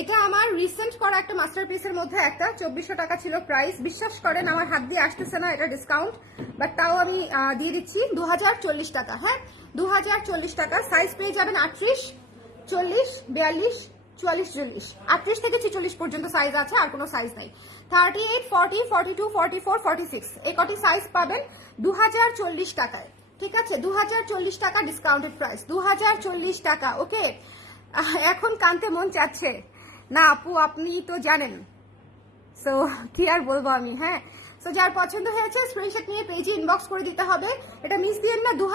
এটা আমার রিসেন্ট করা একটা মাস্টার পিসের মধ্যে একটা, চব্বিশশো টাকা ছিল প্রাইস বিশ্বাস করেন আমার হাত দিয়ে আসতেছে না এটা ডিসকাউন্ট বাট তাও আমি দিয়ে দিচ্ছি দু হাজার চল্লিশ টাকা হ্যাঁ? দু হাজার চল্লিশ টাকা। সাইজ পেয়ে যাবেন আটত্রিশ, চল্লিশ, বিয়াল্লিশ চুয়াল্লিশ, চল্লিশ। আটত্রিশ থেকে ছেচল্লিশ পর্যন্ত সাইজ আছে, আর কোনো সাইজ নাই। Thirty eight forty forty two forty four forty six এই কটি সাইজ পাবেন দু হাজার চল্লিশ টাকায়। ঠিক আছে? দু হাজার চল্লিশ টাকা ডিসকাউন্টেড প্রাইস দু হাজার চল্লিশ টাকা ওকে এখন কানতে মন চাচ্ছে। না, আপু, আপনি তো জানেন। সো কি আর বলব আমি হ্যাঁ? সো যার পছন্দ হয়েছে স্ক্রিনশট নিয়ে পেজে ইনবক্স করে দিতে হবে। এটা মিস দিয়ে না দু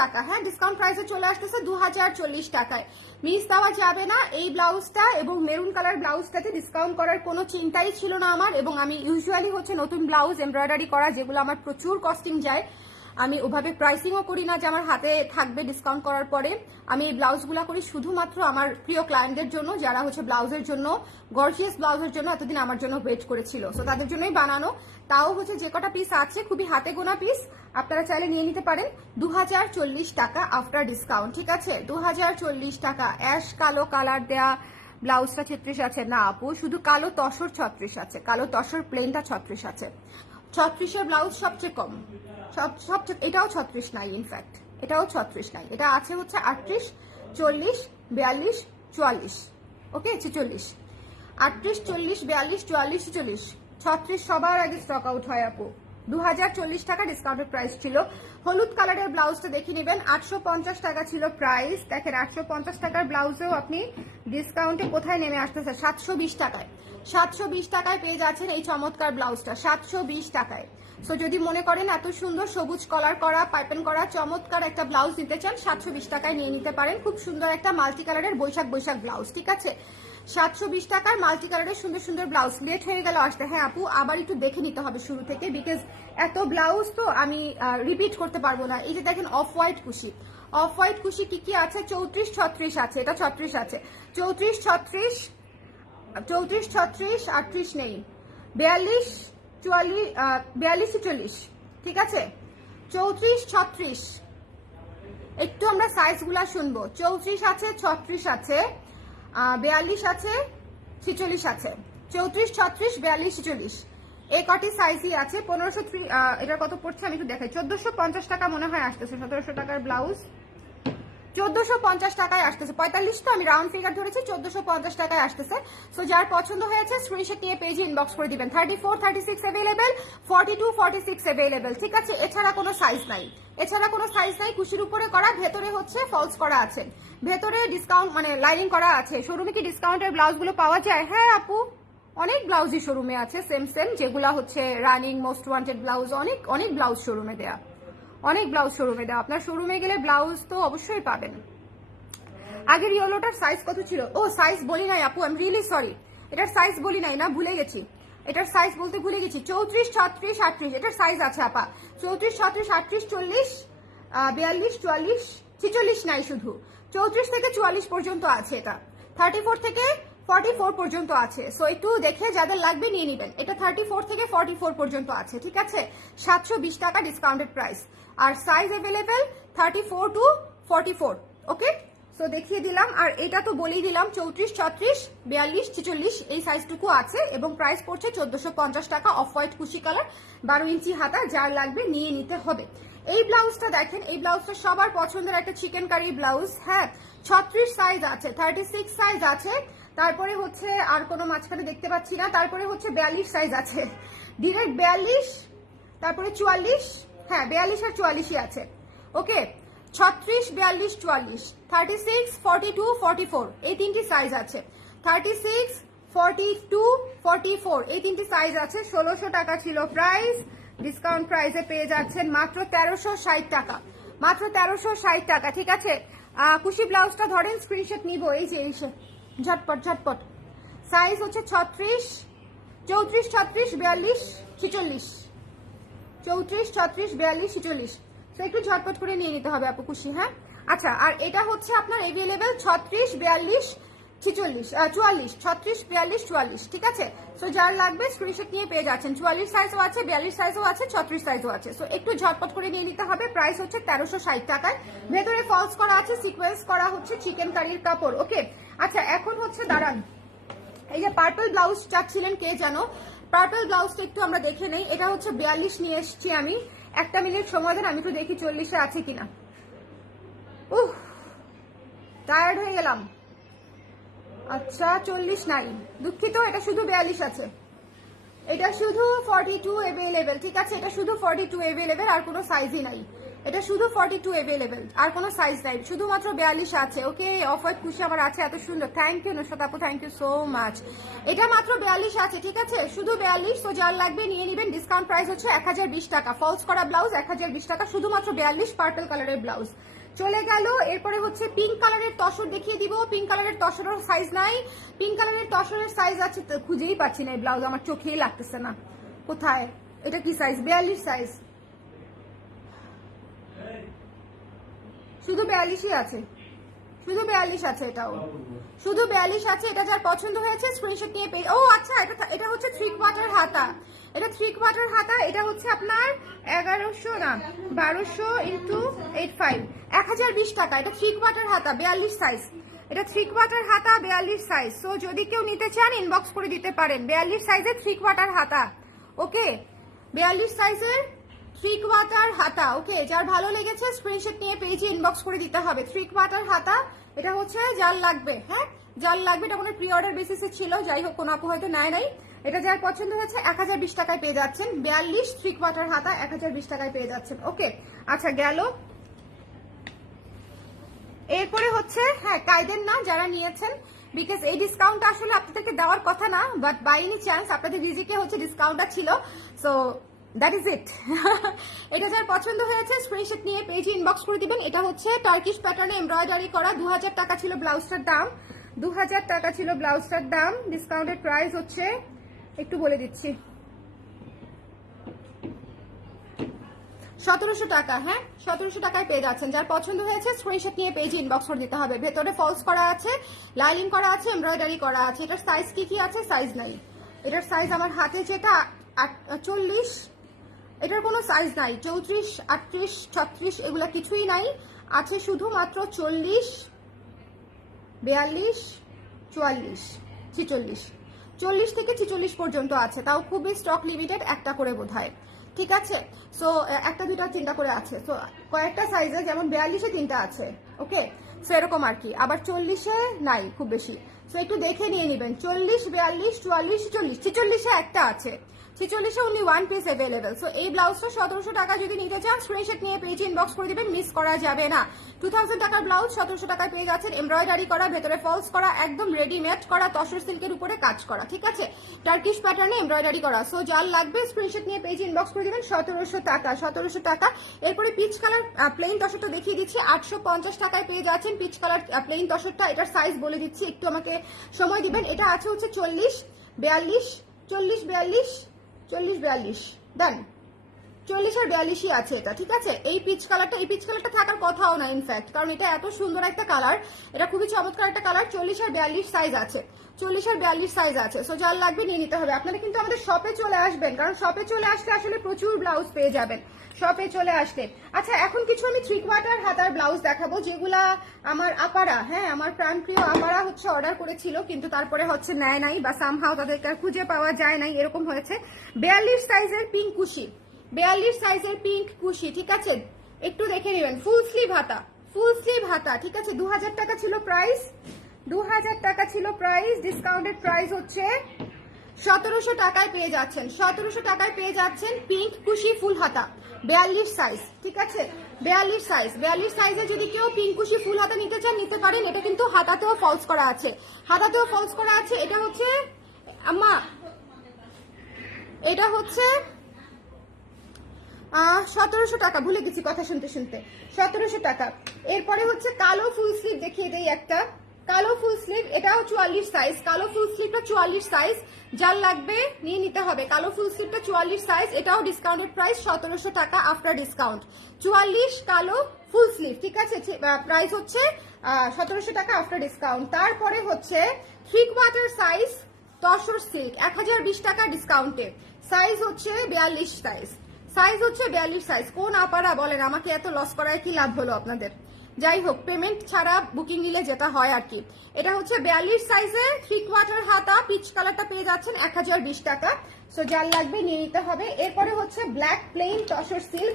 টাকা। হ্যাঁ ডিসকাউন্ট প্রাইসে চলে আসতেছে দু হাজার চল্লিশ টাকায়। মিস দেওয়া যাবে না, এই ব্লাউজটা এবং মেরুন কালার ব্লাউজটাতে ডিসকাউন্ট করার কোনো চিন্তাই ছিল না আমার এবং আমি ইউজুয়ালি হচ্ছে নতুন ব্লাউজ এমব্রয়ডারি করা যেগুলো আমার প্রচুর কস্টিং যায়। আমি ওভাবে প্রাইসিংও করি না যে আমার হাতে থাকবে ডিসকাউন্ট করার পরে। আমি এই ব্লাউজগুলো করি শুধুমাত্র আমার প্রিয় ক্লায়েন্টদের জন্য, যারা হচ্ছে ব্লাউজের জন্য গর্জিয়াস ব্লাউজের জন্য এতদিন আমার জন্য ওয়েট করেছিল। সো তাদের জন্যই বানানো। তাও হচ্ছে যে কটা পিস আছে, খুবই হাতে গোনা পিস আপনারা চাইলে নিয়ে নিতে পারেন। দু হাজার চল্লিশ টাকা আফটার ডিসকাউন্ট ঠিক আছে? দু হাজার চল্লিশ টাকা অ্যাশ কালো কালার দেয়া ব্লাউজটা ছত্রিশ আছে। না আপু, শুধু কালো তসর ছত্রিশ আছে, কালো তসর প্লেনটা ছত্রিশ আছে। ছত্রিশের ব্লাউজ সবচেয়ে কম। সব এটাও ছত্রিশ নাই ইনফ্যাক্ট এটাও ছত্রিশ নাই। এটা আছে হচ্ছে আটত্রিশ, চল্লিশ, বিয়াল্লিশ, চুয়াল্লিশ। ওকে ছেচল্লিশ। আটত্রিশ, চল্লিশ, বিয়াল্লিশ, চুয়াল্লিশ, ছেচল্লিশ। ছত্রিশ সবার আগে স্টক আউট হয়, আপু। দু হাজার চল্লিশ টাকা ডিসকাউন্টের প্রাইস ছিল। হলুদ কালারের ব্লাউজটা দেখে নেবেন। আটশো পঞ্চাশ টাকা ছিল প্রাইস দেখেন, আটশো পঞ্চাশ টাকার ব্লাউজেও আপনি ডিসকাউন্টে কোথায় নেমে আসতেছে? সাতশো বিশ টাকায়। সাতশো বিশ টাকায় পেয়ে যাচ্ছেন এই চমৎকার ব্লাউজটা, সাতশো বিশ টাকায়। সো যদি মনে করেন এত সুন্দর সবুজ কলার করা, পাইপেন করা, চমৎকার একটা ব্লাউজ নিতে চান, সাতশো বিশ টাকায় নিয়ে নিতে পারেন। খুব সুন্দর একটা মাল্টি কালারের বৈশাখ বৈশাখ ব্লাউজ, ঠিক আছে? সাতশো বিশ টাকার মাল্টি কালারের সুন্দর সুন্দর ব্লাউজ লেট হয়ে গেল আসতে। হ্যাঁ আপু, আবার একটু দেখে নিতে হবে শুরু থেকে বিকজ এত ব্লাউজ তো আমি রিপিট করতে পারব না। এই যে দেখেন অফ হোয়াইট কুশি। অফ হোয়াইট কুশি কি কি আছে? চৌত্রিশ ছত্রিশ আছে, এটা ছত্রিশ আছে। চৌত্রিশ ছত্রিশ চৌত্রিশ, ছত্রিশ, আটত্রিশ নেই। বিয়াল্লিশ চুয়াল্লিশ বিয়াল্লিশ চল্লিশ ঠিক আছে? চৌত্রিশ, ছত্রিশ। একটু আমরা সাইজগুলা শুনব। চৌত্রিশ আছে, ছত্রিশ আছে বিয়াল্লিশ আছে, ছিচল্লিশ আছে। চৌত্রিশ, ছত্রিশ, বিয়াল্লিশ, ছিচল্লিশ। এই কটি সাইজই আছে? পনেরোশো এটা কত পড়ছে? আমি একটু দেখাই। চোদ্দশো পঞ্চাশ টাকা মনে হয় আসতেছে। সতেরোশো টাকার ব্লাউজ চোদ্দশো পঞ্চাশ টাকায় আসতেছে। পঁয়তাল্লিশ তো আমি রাউন্ড ফিগার ধরেছি, চোদ্দশো পঞ্চাশ টাকায় আসতেছে। সো যার পছন্দ হয়েছে স্ক্রিনশট নিয়ে পেজে ইনবক্স করে দিবেন। Thirty four thirty six available forty two forty six available ঠিক আছে? এছাড়া কোনো সাইজ নাই। এছাড়া কোনো সাইজ নাই কুশির উপরে করা, ভেতরে হচ্ছে ফলস করা আছে। ভেতরে ডিসকাউন্ট মানে লাইনিং করা আছে। শোরুমে কি ডিসকাউন্টের ব্লাউজগুলো পাওয়া যায়? হ্যাঁ আপু। অনেক ব্লাউজই শোরুমে আছে সেম সেম যেগুলো হচ্ছে রানিং মোস্ট ওয়ান্টেড ব্লাউজ, অনেক অনেক ব্লাউজ শোরুমে দেয়া। অনেক ব্লাউজ শোরুমে দেওয়া। আপনার শোরুমে গেলে ব্লাউজ তো অবশ্যই পাবেন। আগের ইয়েলোটার সাইজ কত ছিল? ও সাইজ বলি নাই আপু আই এম রিয়েলি সরি এটার সাইজ বলি নাই, না, ভুলে গেছি। এটার সাইজ বলতে ভুলে গেছি। চৌত্রিশ, ছত্রিশ, আটত্রিশ, এটার সাইজ আছে, আপা। চৌত্রিশ, ছত্রিশ, আটত্রিশ, চল্লিশ বিয়াল্লিশ, চুয়াল্লিশ, ছিচল্লিশ নাই শুধু। চৌত্রিশ থেকে চুয়াল্লিশ পর্যন্ত আছে এটা। থার্টি ফোর থেকে ফর্টি ফোর পর্যন্ত আছে। সো একটু দেখে যাদের লাগবে নিয়ে নেবেন। এটা থার্টি ফোর থেকে ফর্টি ফোর পর্যন্ত আছে, ঠিক আছে? সাতশো বিশ টাকা discounted price R size available thirty four to forty four okay so দেখিয়ে দিলাম, আর এটা তো বলেই দিলাম, চৌত্রিশ, ছত্রিশ, বিয়াল্লিশ, ছেচল্লিশ, এই সাইজটুকু আছে এবং প্রাইস পড়ছে চোদ্দশো পঞ্চাশ টাকা অফ হোয়াইট কুশি কালার বারো ইঞ্চি হাতা যার লাগবে নিয়ে নিতে হবে। এই ব্লাউজটা দেখেন, এই ব্লাউজটা সবার পছন্দের একটা চিকেন কারি ব্লাউজ হ্যাঁ? ছত্রিশ সাইজ আছে থার্টি সিক্স সাইজ আছে, তারপরে হচ্ছে আর কোনো মাঝখানে দেখতে পাচ্ছি না, তারপরে হচ্ছে বিয়াল্লিশ সাইজ আছে। ডিরেক্ট বিয়াল্লিশ, তারপরে চুয়াল্লিশ হ্যাঁ বিয়াল্লিশ আর চুয়াল্লিশই আছে। ওকে ছত্রিশ, বিয়াল্লিশ, চুয়াল্লিশ। Thirty six forty two forty four এই তিনটি সাইজ আছে। Thirty six forty two forty four এই তিনটি সাইজ আছে। ষোলোশো টাকা ছিল প্রাইস ডিসকাউন্ট প্রাইসে পেয়ে যাচ্ছেন মাত্র তেরোশো ষাট টাকা। মাত্র তেরোশো ষাট টাকা, ঠিক আছে? কুশি ব্লাউজটা ধরেন স্ক্রিনশট নিব। এই যে, এই ঝটপট ঝটপট। সাইজ হচ্ছে ছত্রিশ, চৌত্রিশ, ছত্রিশ, বিয়াল্লিশ, ছিচল্লিশ। চৌত্রিশ, ছত্রিশ, বিয়াল্লিশ, ছিচল্লিশ। তো একটু ঝটপট করে নিয়ে নিতে হবে আপু খুশি হ্যাঁ? আচ্ছা আর এটা হচ্ছে আপনার এভেলেবেল ছত্রিশ, বিয়াল্লিশ, ছিচল্লিশ চুয়াল্লিশ, ছত্রিশ, বিয়াল্লিশ, চুয়াল্লিশ, ঠিক আছে? সো যার লাগবে স্ক্রিনশট নিয়ে পেয়ে যাচ্ছেন। চুয়াল্লিশ সাইজও আছে, বিয়াল্লিশ সাইজও আছে, ছত্রিশ সাইজও আছে। সো একটু ঝটপট করে নিয়ে নিতে হবে। প্রাইস হচ্ছে তেরোশো ষাট টাকায়। ভেতরে ফলস করা আছে সিকোয়েন্স করা হচ্ছে চিকেন কারির কাপড় ওকে আচ্ছা এখন হচ্ছে দাঁড়ান। এই যে পার্পল ব্লাউজ চাচ্ছিলেন কে জানো পার্পল ব্লাউজটা একটু আমরা দেখে নেই। এটা হচ্ছে বিয়াল্লিশ নিয়ে এসেছি আমি। একটা মিনিট সময় দেন, আমি একটু দেখি চল্লিশে আছে কিনা। উহ টায়ার্ড হয়ে গেলাম। আচ্ছা চল্লিশ নাই। দুঃখিত, এটা শুধু বিয়াল্লিশ আছে। এটা শুধু ফর্টি টু অ্যাভেলেবেল ঠিক আছে? এটা শুধু ফর্টি টু অ্যাভেলেবেল আর কোনো সাইজই নাই। এটা শুধু ফর্টি টু অ্যাভেলেবেল আর কোনো সাইজ নাই। শুধুমাত্র বিয়াল্লিশ আছে ওকে অফার খুশি আমার আছে, এত সুন্দর। থ্যাংক ইউ নুসরাত আপু থ্যাংক ইউ সো মাচ এটা মাত্র বিয়াল্লিশ আছে, ঠিক আছে? শুধু বিয়াল্লিশ তো যার লাগবে নিয়ে নেবেন। ডিসকাউন্ট প্রাইস হচ্ছে এক হাজার বিশ টাকা। ফলস করা ব্লাউজ এক হাজার বিশ টাকা, শুধুমাত্র বিয়াল্লিশ পার্পল কালারের ব্লাউজ চলে গেল, এরপরে হচ্ছে পিঙ্ক কালারের তসর দেখিয়ে দিব। পিঙ্ক কালারের তসরের সাইজ নাই। পিঙ্ক কালারের তসরের সাইজ আছে খুঁজেই পাচ্ছি না এই ব্লাউজ আমার চোখেই লাগতেছে না। কোথায়? এটা কি সাইজ বিয়াল্লিশ সাইজ শুধু বিয়াল্লিশই আছে। শুধু বিয়াল্লিশ আছে এটাও। শুধু বিয়াল্লিশ আছে, এটা যার পছন্দ হয়েছে স্ক্রিনশট নিয়ে পেয়ে ও আচ্ছা এটা এটা হচ্ছে থ্রি কোয়ার্টার হাতা। এটা থ্রি কোয়ার্টার হাতা, এটা হচ্ছে আপনার এগারোশো না, বারোশো ইন্টু এইট ফাইভ এক হাজার বিশ টাকা, এটা থ্রি কোয়ার্টার হাতা, বিয়াল্লিশ সাইজ এটা থ্রি কোয়ার্টার হাতা, বিয়াল্লিশ সাইজ সো যদি কেউ নিতে চান ইনবক্স করে দিতে পারেন। বিয়াল্লিশ সাইজের থ্রি কোয়ার্টার হাতা। ওকে বিয়াল্লিশ সাইজের থ্রি কোয়ার্টার হাতা ওকে যার ভালো লেগেছে স্ক্রিনশট নিয়ে পেজে ইনবক্স করে দিতে হবে। থ্রি কোয়ার্টার হাতা, এটা হচ্ছে যার লাগবে হ্যাঁ? যার লাগবে, এটা কোনো প্রি অর্ডার বেসিসে ছিল, যাই হোক, কোনো আপু হয়তো নেয় নাই। এটা যার পছন্দ হয়েছে, এক হাজার বিশ টাকায় পেয়ে যাচ্ছেন। বিয়াল্লিশ থ্রি কোয়ার্টার হাতা, এক হাজার বিশ টাকায় পেয়ে যাচ্ছেন ওকে আচ্ছা গেল। এরপরে হচ্ছে হ্যাঁ কাইদের না যারা নিয়েছেন বিকজ এই ডিসকাউন্টটা আসলে আপনাদেরকে দেওয়ার কথা না বাট বাই এনি চান্স আপনাদের রিজিকে হচ্ছে ডিসকাউন্টটা ছিল। সো দ্যাট ইজ ইট এটা যার পছন্দ হয়েছে স্ক্রিনশট নিয়ে পেজে ইনবক্স করে দিবেন। এটা হচ্ছে টার্কিশ প্যাটার্নে এমব্রয়ডারি করা। দু হাজার টাকা ছিল ব্লাউজটার দাম। দু হাজার টাকা ছিল ব্লাউজটার দাম। ডিসকাউন্টের প্রাইস হচ্ছে, একটু বলে দিচ্ছি। সতেরোশো টাকা হ্যাঁ? সতেরোশো টাকায় পেয়ে যাচ্ছেন। যার পছন্দ হয়েছে স্ক্রিনশট নিয়ে পেজে ইনবক্স করে দিতে হবে। ভেতরে ফলস করা আছে লাইলিং করা আছে এমব্রয়ডারি করা আছে। এটার সাইজ কি কি আছে? সাইজ নাই। এটার সাইজ আমার হাতে যেটা চল্লিশ এটার কোনো সাইজ নাই। চৌত্রিশ, আটত্রিশ, ছত্রিশ, এগুলো কিছুই নাই। আছে শুধুমাত্র চল্লিশ, বেয়াল্লিশ, চুয়াল্লিশ, ছিচল্লিশ। চল্লিশ থেকে ছিচল্লিশ পর্যন্ত আছে। তাও খুবই স্টক লিমিটেড একটা করে বোধ ঠিক আছে? সো একটা দুটা তিনটা করে আছে। তো কয়েকটা সাইজে যেমন বিয়াল্লিশে তিনটা আছে। ওকে সো এরকম আর কি। আবার চল্লিশে নাই খুব বেশি। সো একটু দেখে নিয়ে নেবেন। চল্লিশ, বিয়াল্লিশ, চুয়াল্লিশ চল্লিশ ছিচল্লিশে একটা আছে। ছিচল্লিশে only one piece available so এই ব্লাউজটা সতেরোশো টাকা যদি নিতে চান স্ক্রিনশট নিয়ে পেজে ইনবক্স করে দিবেন মিস করা যাবে না। টু থাউজেন্ড টাকার ব্লাউজ সতেরোশো টাকায় পেয়ে যাচ্ছেন এমব্রয়ডারি করা, ভেতরে ফলস করা, একদম রেডিমেড করা তসর সিল্কের উপরে কাজ করা, ঠিক আছে? টার্কিশ প্যাটার্নে এমব্রয়ডারি করা। সো যার লাগবে স্ক্রিনশট নিয়ে পেজে ইনবক্স করে দেবেন, সতেরোশো টাকা সতেরোশো টাকা। এরপরে পিচ কালার প্লেন তসরটা দেখিয়ে দিচ্ছি, আটশো পঞ্চাশ টাকায় পেয়ে যাচ্ছেন পিচ কালার প্লেন তসরটা এটার সাইজ বলে দিচ্ছি, একটু আমাকে সময় দিবেন। এটা আছে হচ্ছে চল্লিশ, বিয়াল্লিশ চল্লিশ, বিয়াল্লিশ চল্লিশ বিয়াল্লিশ দেন চল্লিশ আর বিয়াল্লিশই আছে এটা, ঠিক আছে? এই পিচ কালারটা এই পিচ কালারটা থাকার কথাও না ইনফ্যাক্ট কারণ এটা এত সুন্দর একটা কালার এটা খুবই চমৎকার একটা কালার চল্লিশ আর বিয়াল্লিশ সাইজ আছে। চল্লিশ আর বিয়াল্লিশ সাইজ আছে সো যার লাগবে নিয়ে নিতে হবে। আপনারা কিন্তু আমাদের শপে চলে আসবেন, কারণ শপে চলে আসলে আসলে প্রচুর ব্লাউজ পেয়ে যাবেন। শপে চলে আসলে আচ্ছা এখন কিছু আমি থ্রি কোয়ার্টার হাতার ব্লাউজ দেখাবো, যেগুলা আমার আপারা হ্যাঁ আমার প্রাণপ্রিয় আপারা হচ্ছে অর্ডার করেছিল, কিন্তু তারপরে হচ্ছে নেয় নাই বা সামহাও তাদেরকে খুঁজে পাওয়া যায় নাই, এরকম হয়েছে। বিয়াল্লিশ সাইজের পিঙ্ক কুশি। বিয়াল্লিশ সাইজের পিঙ্ক কুশি, ঠিক আছে? একটু দেখে নেবেন। ফুল স্লিভ হাতা। ফুল স্লিভ হাতা, ঠিক আছে? দু হাজার টাকা ছিল প্রাইস দু হাজার টাকা ছিল প্রাইস ডিসকাউন্টেড প্রাইস হচ্ছে সতেরোশো টাকায় পেয়ে যাচ্ছেন। সতেরোশো টাকায় পেয়ে যাচ্ছেন পিঙ্ক কুশি ফুল হাতা। বিয়াল্লিশ সাইজ ঠিক আছে? বিয়াল্লিশ সাইজ বিয়াল্লিশ সাইজে যদি কেউ পিঙ্কুশি ফুল হাতা নিতে চান, নিতে পারেন। এটা কিন্তু হাতাতেও ফলস করা আছে। হাতাতেও ফলস করা আছে। এটা হচ্ছে, আম্মা, এটা হচ্ছে সতেরোশো টাকা। ভুলে গেছি কথা শুনতে শুনতে। সতেরোশো টাকা। এরপরে হচ্ছে কালো ফুল স্লিভ দেখিয়ে দেয় একটা। কালো ফুল স্লিভ এটাও চুয়াল্লিশ সাইজ কালো ফুল স্লিভটা চুয়াল্লিশ সাইজ যার লাগবে নিয়ে নিতে হবে। কালো ফুল স্লিভটা চুয়াল্লিশ সাইজ এটাও ডিসকাউন্টেড প্রাইস সতেরোশো টাকা আফটার ডিসকাউন্ট চুয়াল্লিশ কালো ফুল স্লিভ ঠিক আছে? প্রাইস হচ্ছে সতেরোশো টাকা আফটার ডিসকাউন্ট তারপরে হচ্ছে three quarter size tussar silk এক হাজার বিশ টাকা ডিসকাউন্টে সাইজ হচ্ছে বিয়াল্লিশ সাইজ সাইজ হচ্ছে বিয়াল্লিশ সাইজ কোন আপারা বলেন, আমাকে এত লস করায় কি লাভ হলো আপনাদের? যাই হোক পেমেন্ট ছাড়া বুকিং নিলে যেটা হয় আর কি। এটা হচ্ছে বিয়াল্লিশ সাইজে থ্রি কোয়ার্টার হাতা পিচ কালারটা পেয়ে যাচ্ছেন এক হাজার বিশ টাকা। সো যার লাগবে নিয়ে নিতে হবে। এরপরে হচ্ছে black plain tussar silk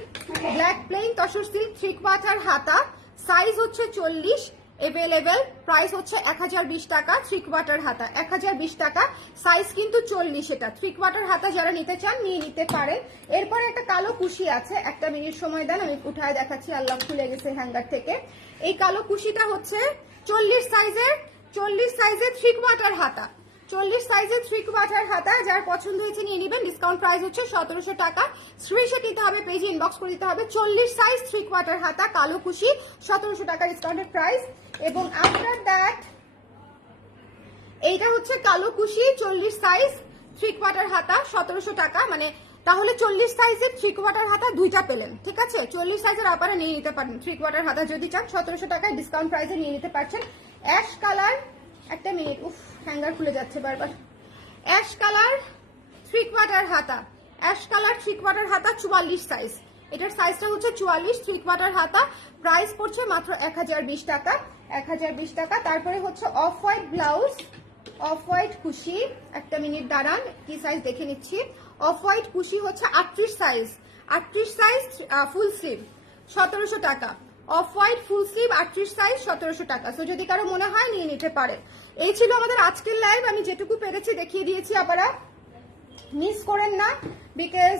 black plain tussar silk three quarter হাতা। সাইজ হচ্ছে চল্লিশ। এভেলেবেল প্রাইস হচ্ছে এক হাজার বিশ টাকা থ্রি কোয়ার্টার হাতা। এক হাজার বিশ টাকা সাইজ কিন্তু চল্লিশ এটা। থ্রি কোয়ার্টার হাতা যারা নিতে চান, নিয়ে নিতে পারেন। এরপরে একটা কালো কুশি আছে, একটা মিনিট সময় দেন, আমি উঠায় দেখাচ্ছি, আল্লাহ খুলে গেছে হ্যাঙ্গার থেকে। এই কালো কুশিটা হচ্ছে চল্লিশ সাইজের চল্লিশ সাইজের থ্রি কোয়ার্টার হাতা। চল্লিশ সাইজের থ্রি কোয়ার্টার হাতা, যার পছন্দ হয়েছে নিয়ে নেবেন। ডিসকাউন্ট প্রাইস হচ্ছে সতেরোশো টাকা। স্ক্রিনশট নিতে হবে পেজে ইনবক্স করে দিতে হবে। চল্লিশ সাইজ থ্রি কোয়ার্টার হাতা, কালো খুশি সতেরোশো টাকা ডিসকাউন্টেড প্রাইস এবং আফটার দ্যাট এইটা হচ্ছে কালো কুশি, চল্লিশ সাইজ থ্রি কোয়ার্টার হাতা, সতেরোশো টাকা। মানে তাহলে চল্লিশ সাইজের থ্রি কোয়ার্টার হাতা দুইটা পেলেন, ঠিক আছে? চল্লিশ সাইজের আপারে নিয়ে নিতে পারেন। থ্রি কোয়ার্টার হাতা যদি চান, সতেরোশো টাকায় ডিসকাউন্ট প্রাইসে নিয়ে নিতে পারছেন। অ্যাশ কালার একটা মিনিট উফ। হ্যাঙ্গার খুলে যাচ্ছে বারবার। অ্যাশ কালার থ্রি কোয়ার্টার হাতা। অ্যাশ কালার থ্রি কোয়ার্টার হাতা, চুয়াল্লিশ সাইজ এটার সাইজটা হচ্ছে চুয়াল্লিশ থ্রি কোয়ার্টার হাতা। প্রাইস পড়ছে মাত্র এক হাজার বিশ টাকা। এক হাজার বিশ টাকা। তারপরে হচ্ছে off white blouse off white কুশি। একটা মিনিট দাঁড়ান, কি সাইজ দেখে নিচ্ছি। অফ হোয়াইট কুশি হচ্ছে আটত্রিশ সাইজ আটত্রিশ সাইজ ফুল স্লিভ সতেরোশো টাকা। অফ হোয়াইট ফুল স্লিভ আটত্রিশ সাইজ সতেরোশো টাকা। সো যদি কারও মনে হয়, নিয়ে নিতে পারে। এই ছিল আমাদের আজকের লাইভ আমি যেটুকু পেরেছি দেখিয়ে দিয়েছি আপনারা। মিস করেন না বিকজ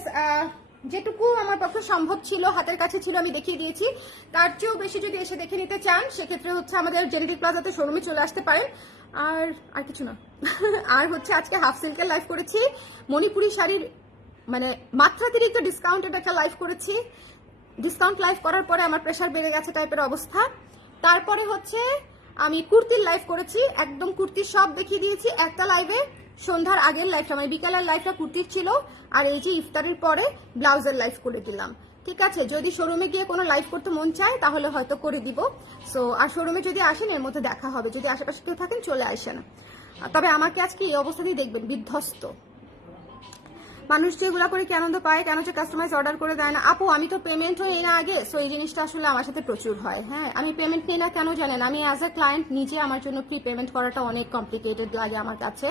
যেটুকু আমার পক্ষে সম্ভব ছিল, হাতের কাছে ছিল, আমি দেখিয়ে দিয়েছি। তার চেয়েও বেশি যদি এসে দেখে নিতে চান, সেক্ষেত্রে হচ্ছে আমাদের জেনেটিক প্লাজাতে শোরুমে চলে আসতে পারেন। আর আর কিছু না। *laughs* আর হচ্ছে আজকে হাফ সিল্কের লাইভ করেছি। মণিপুরি শাড়ির মানে মাত্রাতিরিক্ত ডিসকাউন্টেড একটা লাইভ করেছি। ডিসকাউন্ট লাইভ করার পরে আমার প্রেশার বেড়ে গেছে টাইপের অবস্থা। তারপরে হচ্ছে আমি কুর্তির লাইভ করেছি, একদম কুর্তির সব দেখিয়ে দিয়েছি। একটা লাইভে সন্ধ্যার আগের লাইফটা মানে বিকালের লাইফটা কুর্তির ছিল, আর এই যে ইফতারের পরে ব্লাউজের লাইভ করে দিলাম। ঠিক আছে, যদি শোরুমে গিয়ে কোনো লাইভ করতে মন চায়, তাহলে হয়তো করে দিব। সো আর শোরুমে যদি আসেন, এর মধ্যে দেখা হবে। যদি আশেপাশে কেউ থাকেন, চলে আসেন। তবে আমাকে আজকে এই অবস্থাতেই দেখবেন, বিধ্বস্ত। মানুষ যেগুলো করে কি আনন্দ পায়? কেন যে কাস্টমাইজ অর্ডার করে দেয় না? আপু, আমি তো পেমেন্ট হই না আগে সো এই জিনিসটা আসলে আমার সাথে প্রচুর হয় হ্যাঁ? আমি পেমেন্ট নিই না কেন জানেন? আমি অ্যাজ এ ক্লায়েন্ট নিজে আমার জন্য প্রি পেমেন্ট করাটা অনেক কমপ্লিকেটেড লাগে আমার কাছে,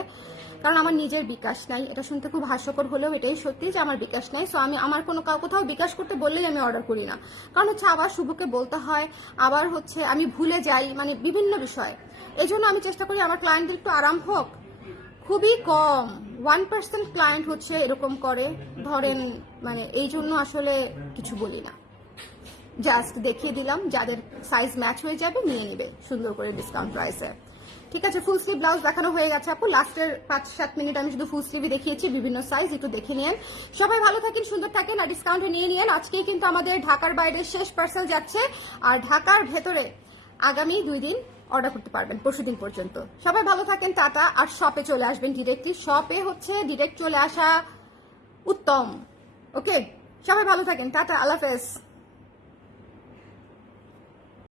কারণ আমার নিজের বিকাশ নাই। এটা শুনতে খুব হাস্যকর হলেও এটাই সত্যি যে আমার বিকাশ নাই সো আমি আমার কোনো কোথাও বিকাশ করতে বললেই আমি অর্ডার করি না। কারণ হচ্ছে আবার শুভকে বলতে হয়, আবার হচ্ছে আমি ভুলে যাই মানে বিভিন্ন বিষয়। এই জন্য আমি চেষ্টা করি আমার ক্লায়েন্টদের একটু আরাম হোক। খুবই কম। ওয়ান পার্সেন্ট ক্লায়েন্ট হচ্ছে এরকম করে। ধরেন মানে এই জন্য আসলে কিছু বলি না। জাস্ট দেখিয়ে দিলাম, যাদের সাইজ ম্যাচ হয়ে যাবে নিয়ে নেবে, সুন্দর করে ডিসকাউন্ট প্রাইসে ঠিক আছে ফুল স্লিভ ব্লাউজ দেখানো হয়ে গেছে আপু। লাস্টের পাঁচ সাত মিনিট আমি শুধু ফুল স্লিভই দেখিয়েছি, বিভিন্ন সাইজ একটু দেখে নিন সবাই ভালো থাকেন, সুন্দর থাকেন, আর ডিসকাউন্টে নিয়ে নিন আজকে কিন্তু আমাদের ঢাকার বাইরে শেষ পার্সেল যাচ্ছে। আর ঢাকার ভেতরে আগামী দুই দিন অর্ডার করতে পারবেন পরশু দিন পর্যন্ত। সবাই ভালো থাকেন, টাটা। আর শপে চলে আসবেন ডিরেক্টলি শপে হচ্ছে ডিরেক্ট চলে আসা উত্তম। ওকে সবাই ভালো থাকেন, টাটা। আল্লাহ হাফেজ।